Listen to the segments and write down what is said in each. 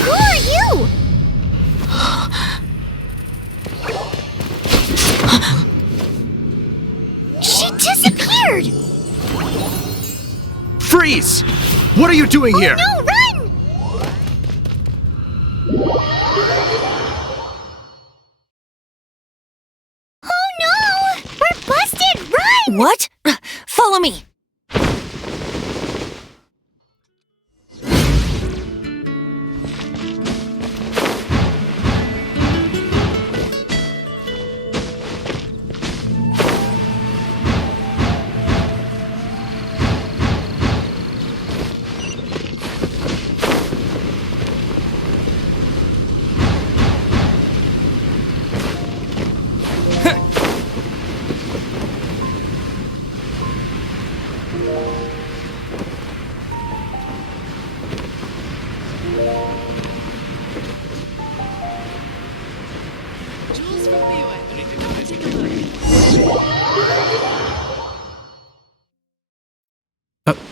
Who are you? She disappeared! Freeze! What are you doing here? No, run! Oh no! We're busted! Run! What? Follow me.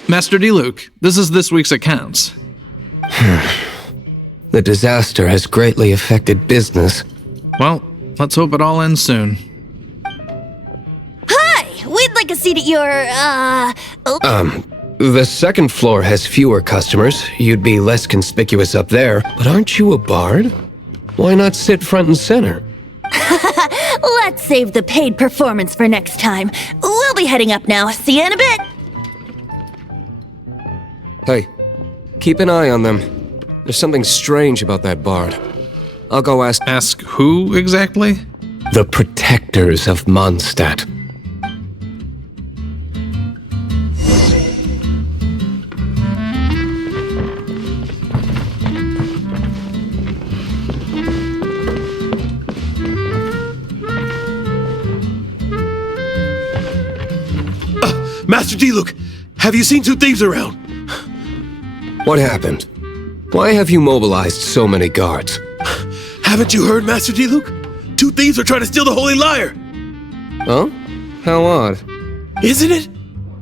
Master Diluc, this is this week's accounts. The disaster has greatly affected business. Well, let's hope it all ends soon. Hi! We'd like a seat at your, The second floor has fewer customers. You'd be less conspicuous up there. But aren't you a bard? Why not sit front and center? Let's save the paid performance for next time. We'll be heading up now. See you in a bit. Hey, keep an eye on them. There's something strange about that bard. I'll go ask... Ask who exactly? The protectors of Mondstadt. Master Diluc, have you seen two thieves around? What happened? Why have you mobilized so many guards? Haven't you heard, Master Diluc? Two thieves are trying to steal the Holy Lyre! Oh? How odd. Isn't it?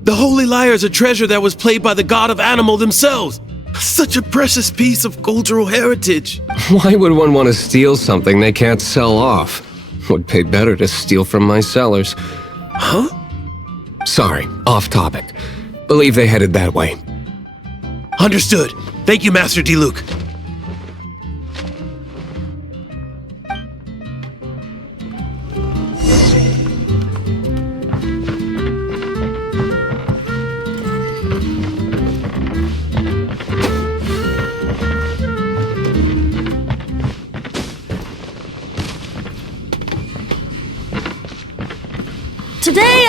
The Holy Lyre is a treasure that was played by the god of animal themselves. Such a precious piece of cultural heritage. Why would one want to steal something they can't sell off? Would pay better to steal from my cellars. Huh? Sorry, off topic. Believe they headed that way. Understood. Thank you, Master Diluc.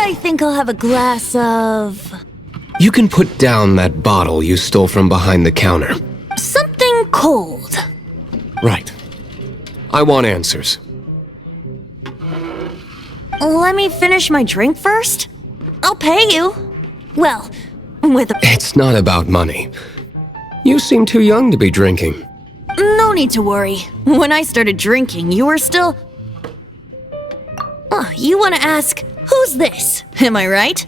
I think I'll have a glass of... You can put down that bottle you stole from behind the counter. something cold. Right. I want answers. Let me finish my drink first. I'll pay you. Well, with a... It's not about money. You seem too young to be drinking. No need to worry. When I started drinking, you were still... Oh, you want to ask, who's this? Am I right?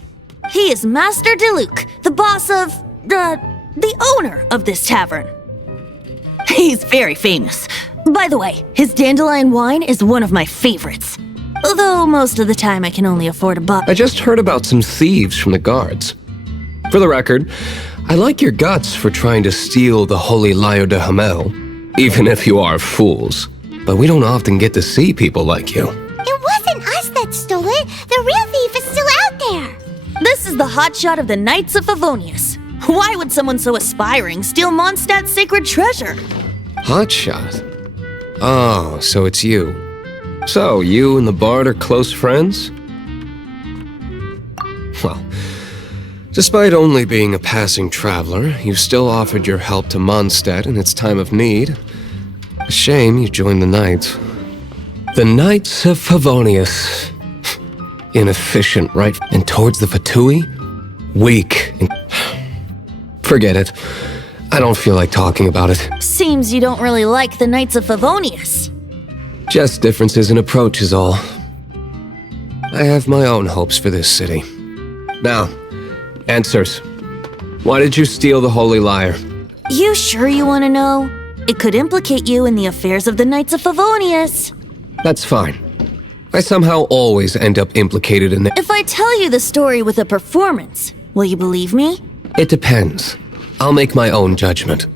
He is Master Diluc, the boss of... the owner of this tavern. He's very famous. By the way, his dandelion wine is one of my favorites. Although most of the time I can only afford a bottle. I just heard about some thieves from the guards. For the record, I like your guts for trying to steal the Holy Lyre der Himmel, even if you are fools. But we don't often get to see people like you. It wasn't us that stole it. The real thief is still out there. This is the hotshot of the Knights of Favonius. Why would someone so aspiring steal Mondstadt's sacred treasure? Hotshot? Oh, so it's you. So, you and the bard are close friends? Well, despite only being a passing traveler, you still offered your help to Mondstadt in its time of need. A shame you joined the Knights. The Knights of Favonius. Inefficient, right? And towards the Fatui? Weak. Forget it. I don't feel like talking about it. Seems you don't really like the Knights of Favonius. Just differences in approach is all. I have my own hopes for this city. Now, answers. Why did you steal the Holy Lyre? You sure you want to know? It could implicate you in the affairs of the Knights of Favonius. That's fine. I somehow always end up implicated in it. If I tell you the story with a performance, will you believe me? It depends. I'll make my own judgment.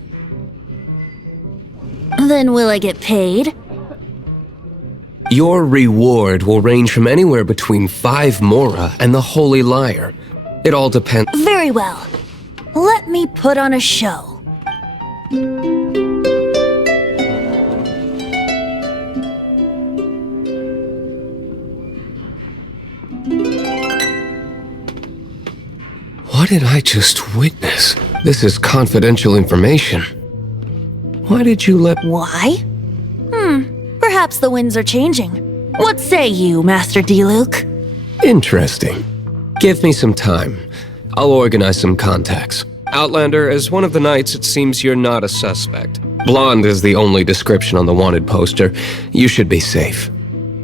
Then will I get paid? Your reward will range from anywhere between 5 mora and the Holy Lyre. It all depends. Very well. Let me put on a show. What did I just witness? This is confidential information. Why did you let... Why? Perhaps the winds are changing. What say you, Master Diluc? Interesting. Give me some time. I'll organize some contacts. Outlander, as one of the knights, it seems you're not a suspect. Blonde is the only description on the wanted poster. You should be safe.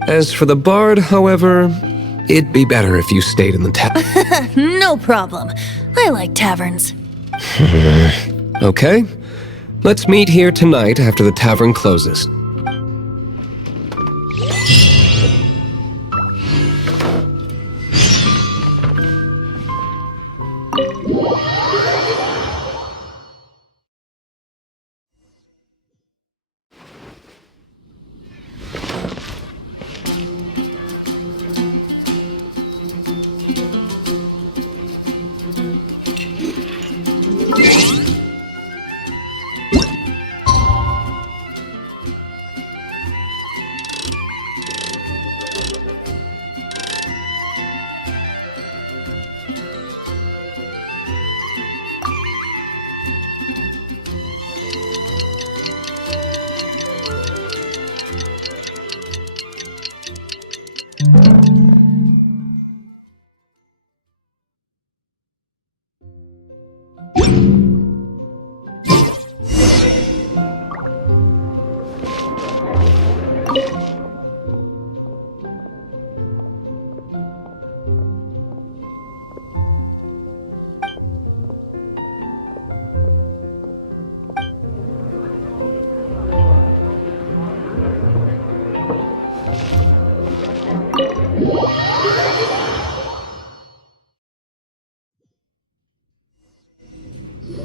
As for the bard, however, it'd be better if you stayed in the tavern. No problem. I like taverns. Okay. Let's meet here tonight after the tavern closes.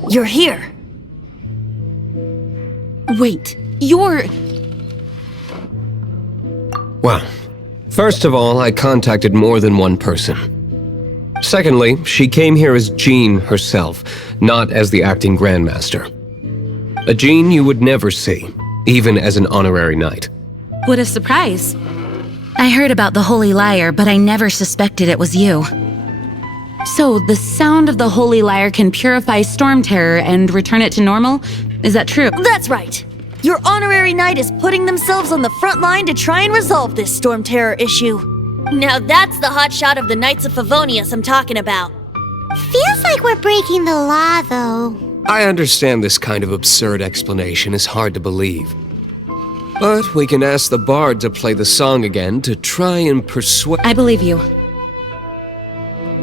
You're here. Wait, you're... Well, first of all, I contacted more than one person. Secondly, she came here as Jean herself, not as the acting Grandmaster. A Jean you would never see, even as an honorary knight. What a surprise. I heard about the Holy Lyre, but I never suspected it was you. So, the sound of the Holy Lyre can purify storm terror and return it to normal? Is that true? That's right. Your honorary knight is putting themselves on the front line to try and resolve this storm terror issue. Now that's the hotshot of the Knights of Favonius I'm talking about. Feels like we're breaking the law, though. I understand this kind of absurd explanation is hard to believe. But we can ask the bard to play the song again to try and persuade... I believe you.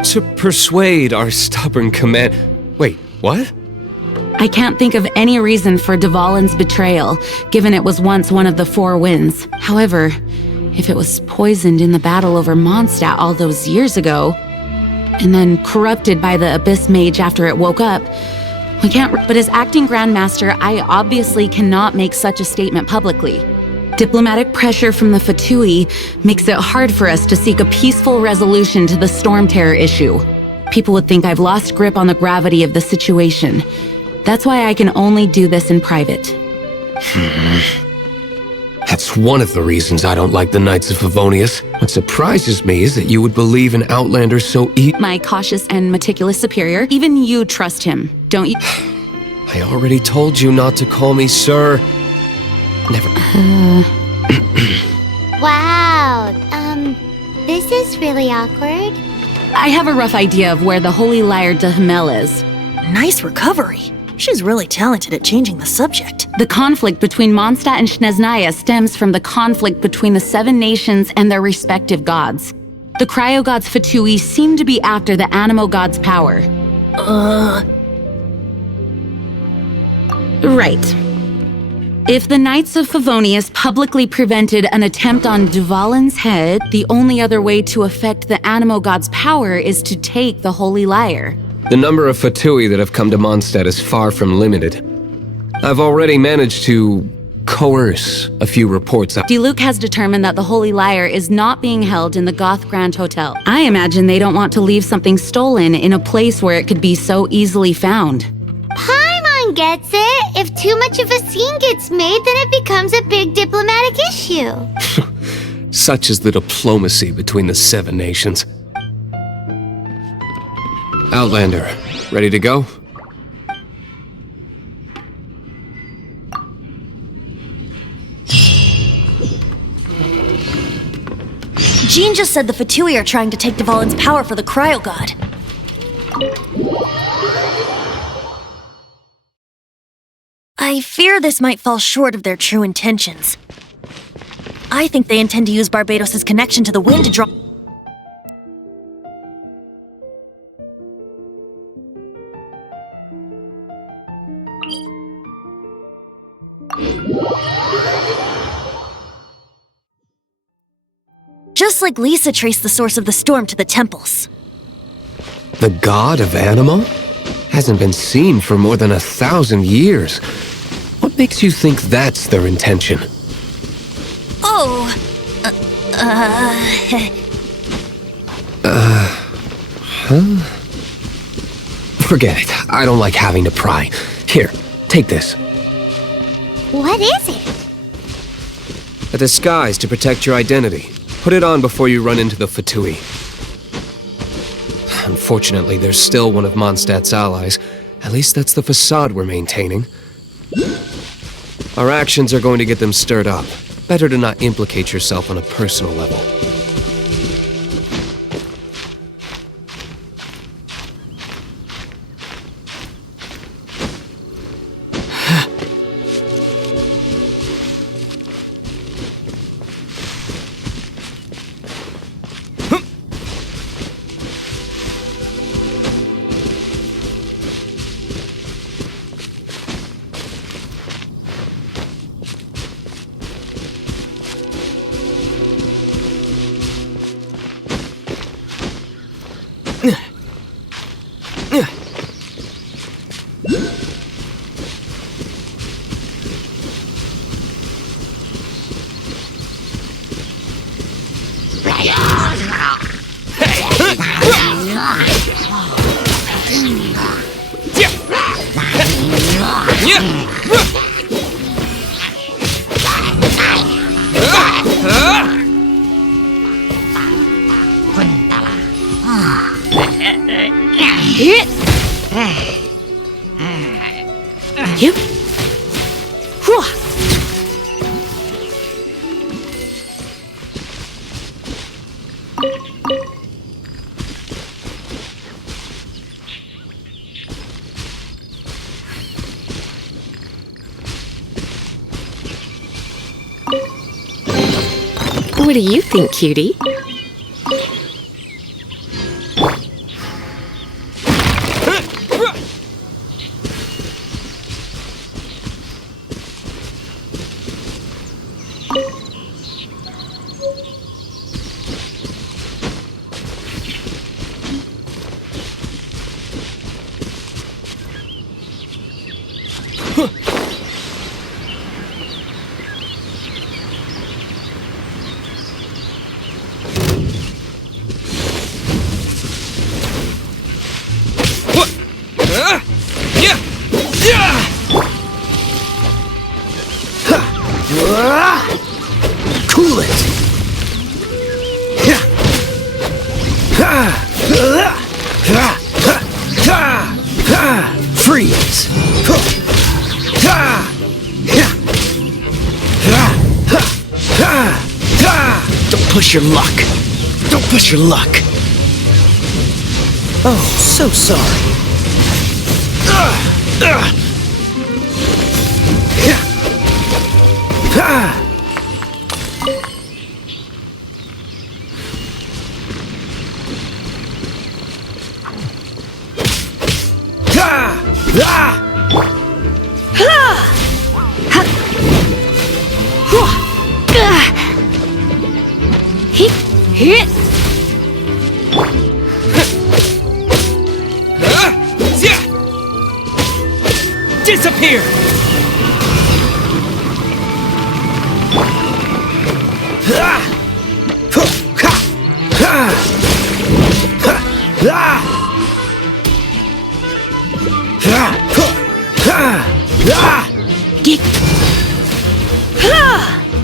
To persuade our stubborn command... Wait, what? I can't think of any reason for Dvalin's betrayal, given it was once one of the Four Winds. However, if it was poisoned in the battle over Mondstadt all those years ago, and then corrupted by the Abyss Mage after it woke up, we can't... But as acting Grandmaster, I obviously cannot make such a statement publicly. Diplomatic pressure from the Fatui makes it hard for us to seek a peaceful resolution to the storm terror issue. People would think I've lost grip on the gravity of the situation. That's why I can only do this in private. That's one of the reasons I don't like the Knights of Favonius. What surprises me is that you would believe an outlander so My cautious and meticulous superior, even you trust him, don't you? I already told you not to call me sir. Never... Wow, this is really awkward. I have a rough idea of where the Holy Lyre der Himmel is. Nice recovery. She's really talented at changing the subject. The conflict between Mondstadt and Snezhnaya stems from the conflict between the Seven Nations and their respective gods. The cryo-gods Fatui seem to be after the Animo god's power. Right. If the Knights of Favonius publicly prevented an attempt on Dvalin's head, the only other way to affect the Animo god's power is to take the Holy Lyre. The number of Fatui that have come to Mondstadt is far from limited. I've already managed to coerce a few reports out. Diluc has determined that the Holy Lyre is not being held in the Goth Grand Hotel. I imagine they don't want to leave something stolen in a place where it could be so easily found. Paimon gets it. If too much of a scene gets made, then it becomes a big diplomatic issue. Such is the diplomacy between the Seven Nations. Outlander, ready to go? Jean just said the Fatui are trying to take Dvalin's power for the Cryo God. I fear this might fall short of their true intentions. I think they intend to use Barbados' connection to the wind to draw... Just like Lisa traced the source of the storm to the temples. The god of Animo? Hasn't been seen for more than 1,000 years. What makes you think that's their intention? Oh, Forget it. I don't like having to pry. Here, take this. What is it? A disguise to protect your identity. Put it on before you run into the Fatui. Unfortunately, there's still one of Mondstadt's allies. At least that's the facade we're maintaining. Our actions are going to get them stirred up. Better to not implicate yourself on a personal level. Yep. Whew. What do you think, cutie? Cool it! Freeze! Don't push your luck! Don't push your luck! Oh, so sorry. Hit. Disappear!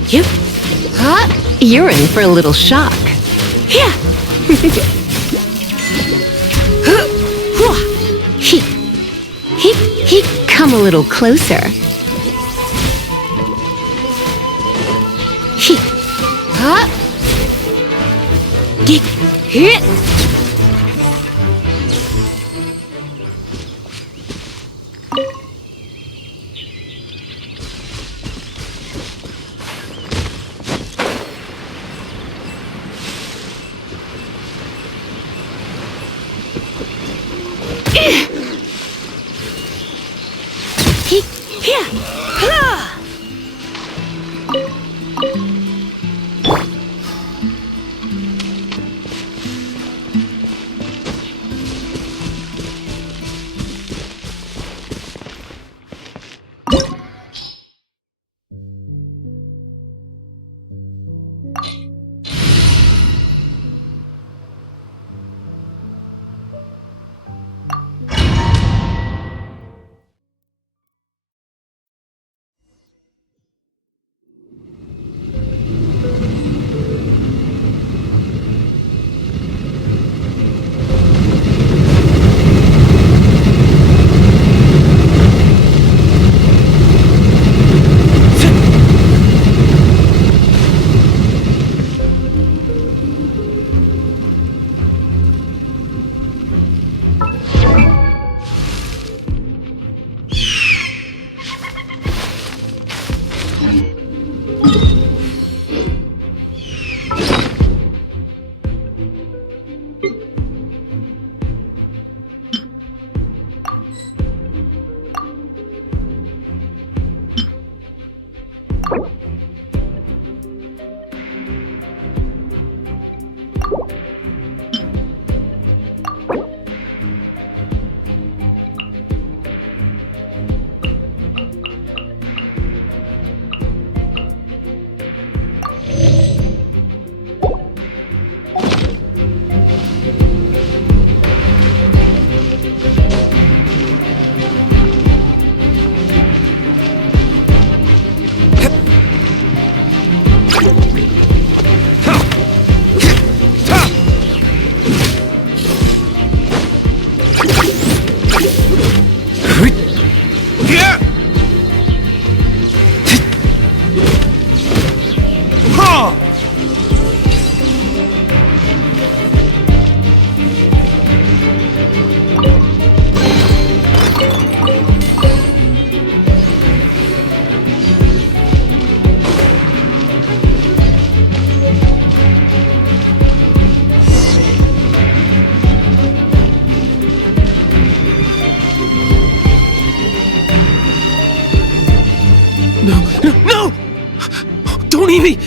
Yep. You're in for a little shock. Yeah. Come a little closer. Hit. No! Don't eat me!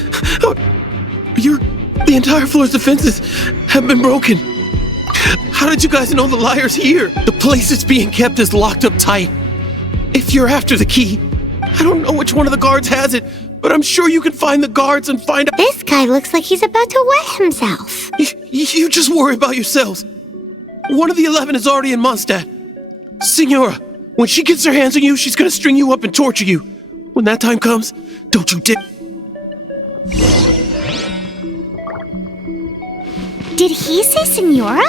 The entire floor's defenses have been broken. How did you guys know the liar's here? The place it's being kept is locked up tight. If you're after the key, I don't know which one of the guards has it, but I'm sure you can find the guards and find out. This guy looks like he's about to wet himself. You just worry about yourselves. One of the 11 is already in Mondstadt. Signora, when she gets her hands on you, she's gonna string you up and torture you. When that time comes, don't you dare. Did he say Senora?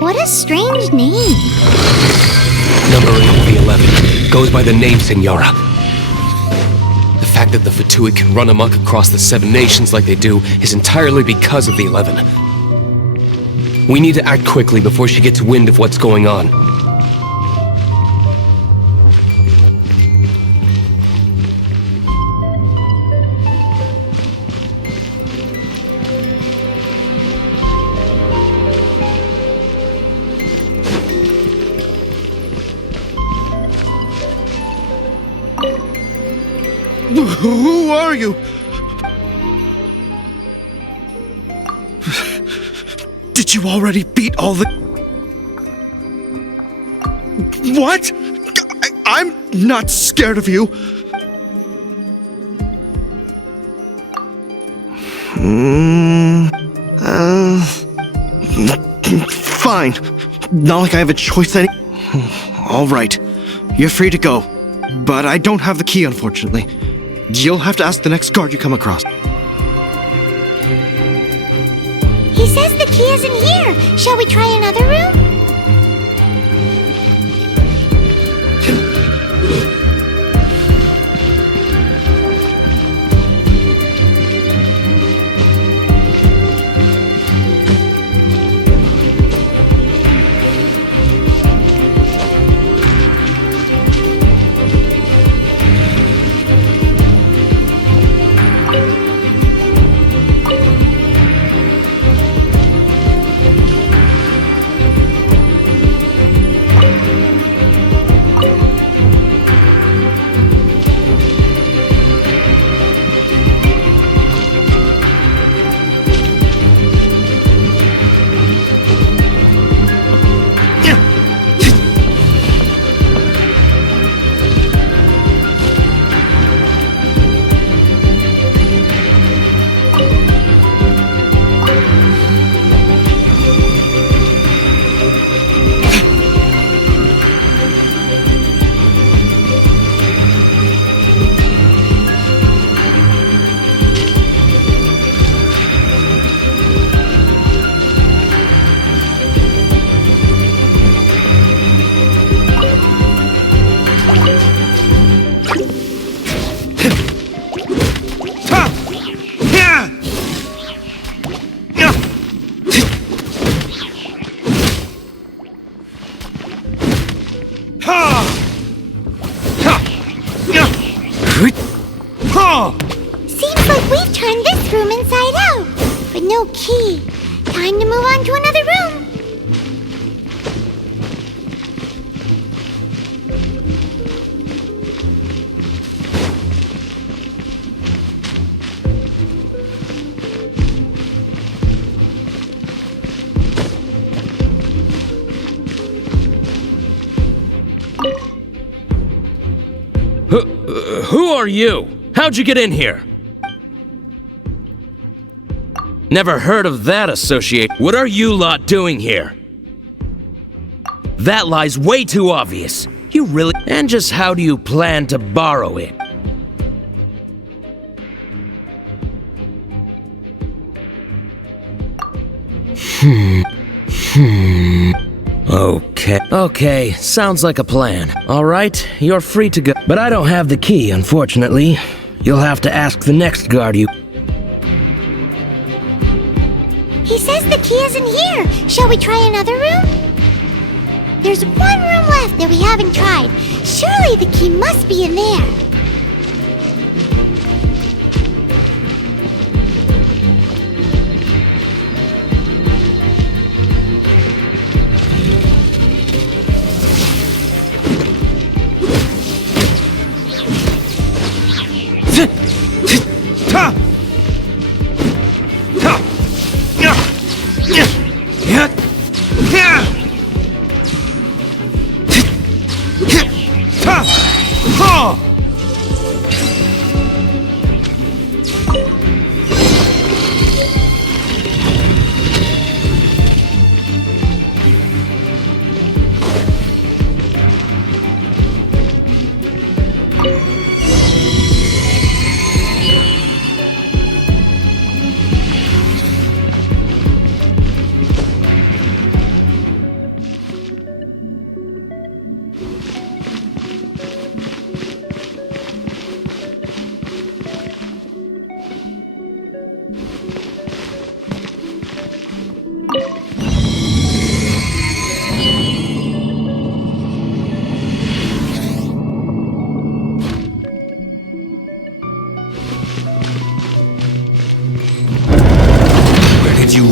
What a strange name. Number 8 of the 11 goes by the name Senora. The fact that the Fatui can run amok across the 7 nations like they do is entirely because of the 11. We need to act quickly before she gets wind of what's going on. Who are you? Did you already beat all the... What? I'm not scared of you. Fine. Not like I have a choice any... All right. You're free to go. But I don't have the key, unfortunately. You'll have to ask the next guard you come across. He says the key isn't here. Shall we try another room? Seems like we've turned this room inside out, but no key. Time to move on to another room. Who are you? How'd you get in here? Never heard of that associate. What are you lot doing here? That lie's way too obvious. You really... And just how do you plan to borrow it? Okay, sounds like a plan. Alright, you're free to go. But I don't have the key, unfortunately. You'll have to ask the next guard you... He says the key isn't here. Shall we try another room? There's one room left that we haven't tried. Surely the key must be in there.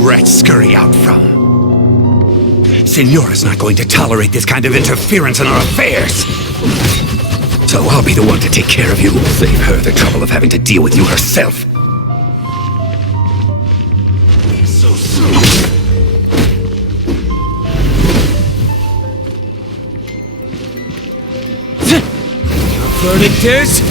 Rats scurry out from. Senora's not going to tolerate this kind of interference in our affairs. So I'll be the one to take care of you. Save her the trouble of having to deal with you herself. So soon. Your verdict is...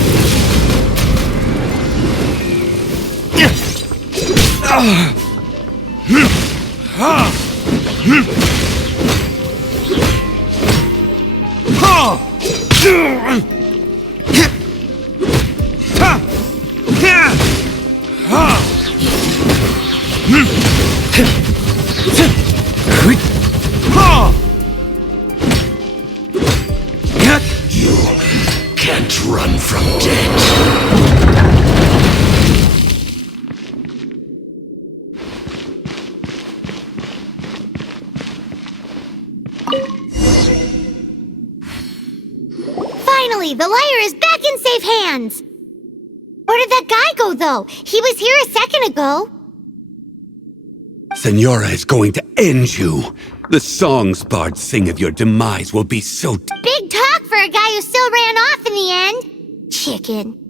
You can't run from death. Finally, the lyre is back in safe hands! Where did that guy go, though? He was here a second ago. Senora is going to end you. The songs bards sing of your demise will be so... Big talk for a guy who still ran off in the end. Chicken.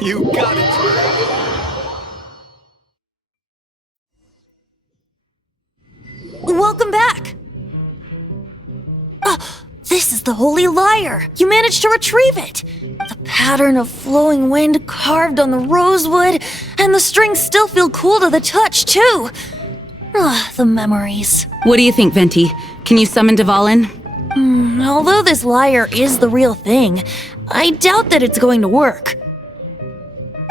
You got it! Welcome back! This is the Holy Lyre! You managed to retrieve it! The pattern of flowing wind carved on the rosewood, and the strings still feel cool to the touch, too! The memories. What do you think, Venti? Can you summon Dvalin? Although this lyre is the real thing, I doubt that it's going to work.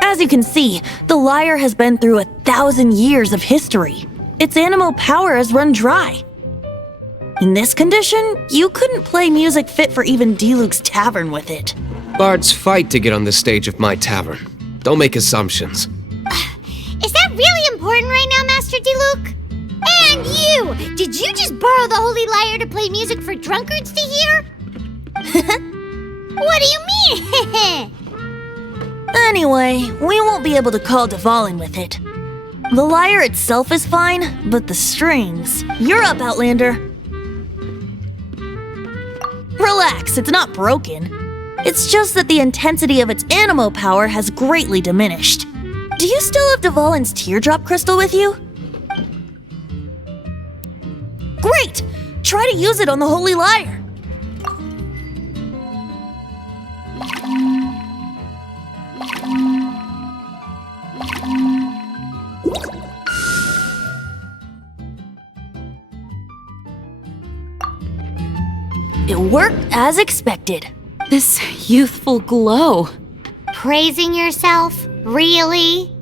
As you can see, the lyre has been through 1,000 years of history. Its animal power has run dry. In this condition, you couldn't play music fit for even Diluc's tavern with it. Bards fight to get on the stage of my tavern. Don't make assumptions. Is that really important right now, Master Diluc? And you! Did you just borrow the Holy Lyre to play music for drunkards to hear? What do you mean? Anyway, we won't be able to call Dvalin with it. The lyre itself is fine, but the strings... You're up, Outlander. Relax, it's not broken. It's just that the intensity of its animo power has greatly diminished. Do you still have Dvalin's teardrop crystal with you? Great! Try to use it on the Holy Lyre. It worked as expected. This youthful glow. Praising yourself? Really?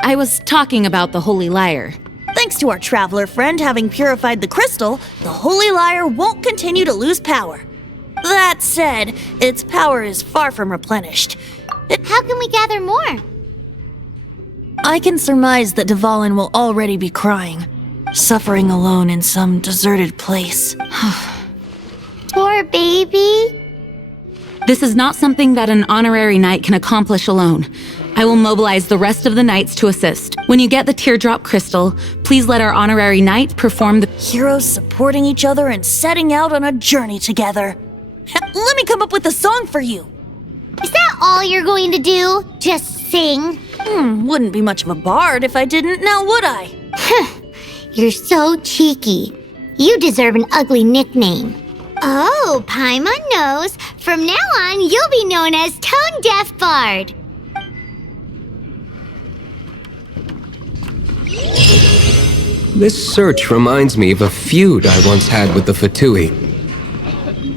I was talking about the Holy Lyre. Thanks to our traveler friend having purified the crystal, the Holy Lyre won't continue to lose power. That said, its power is far from replenished. How can we gather more? I can surmise that Dvalin will already be crying, suffering alone in some deserted place. Poor baby. This is not something that an honorary knight can accomplish alone. I will mobilize the rest of the knights to assist. When you get the teardrop crystal, please let our honorary knight perform the... Heroes supporting each other and setting out on a journey together. Let me come up with a song for you. Is that all you're going to do? Just sing? Wouldn't be much of a bard if I didn't, now would I? You're so cheeky. You deserve an ugly nickname. Oh, Paimon knows. From now on, you'll be known as Tone Deaf Bard. This search reminds me of a feud I once had with the Fatui.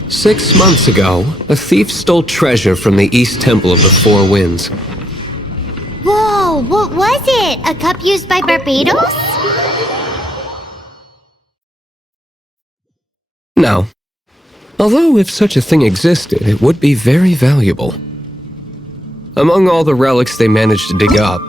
6 months ago, a thief stole treasure from the East Temple of the Four Winds. Whoa, what was it? A cup used by Barbados? No. Although if such a thing existed, it would be very valuable. Among all the relics they managed to dig up,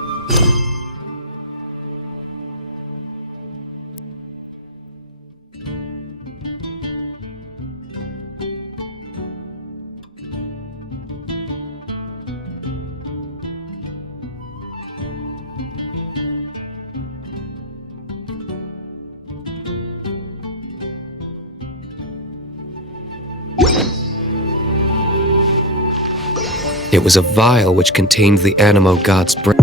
it was a vial which contained the Animo god's breath.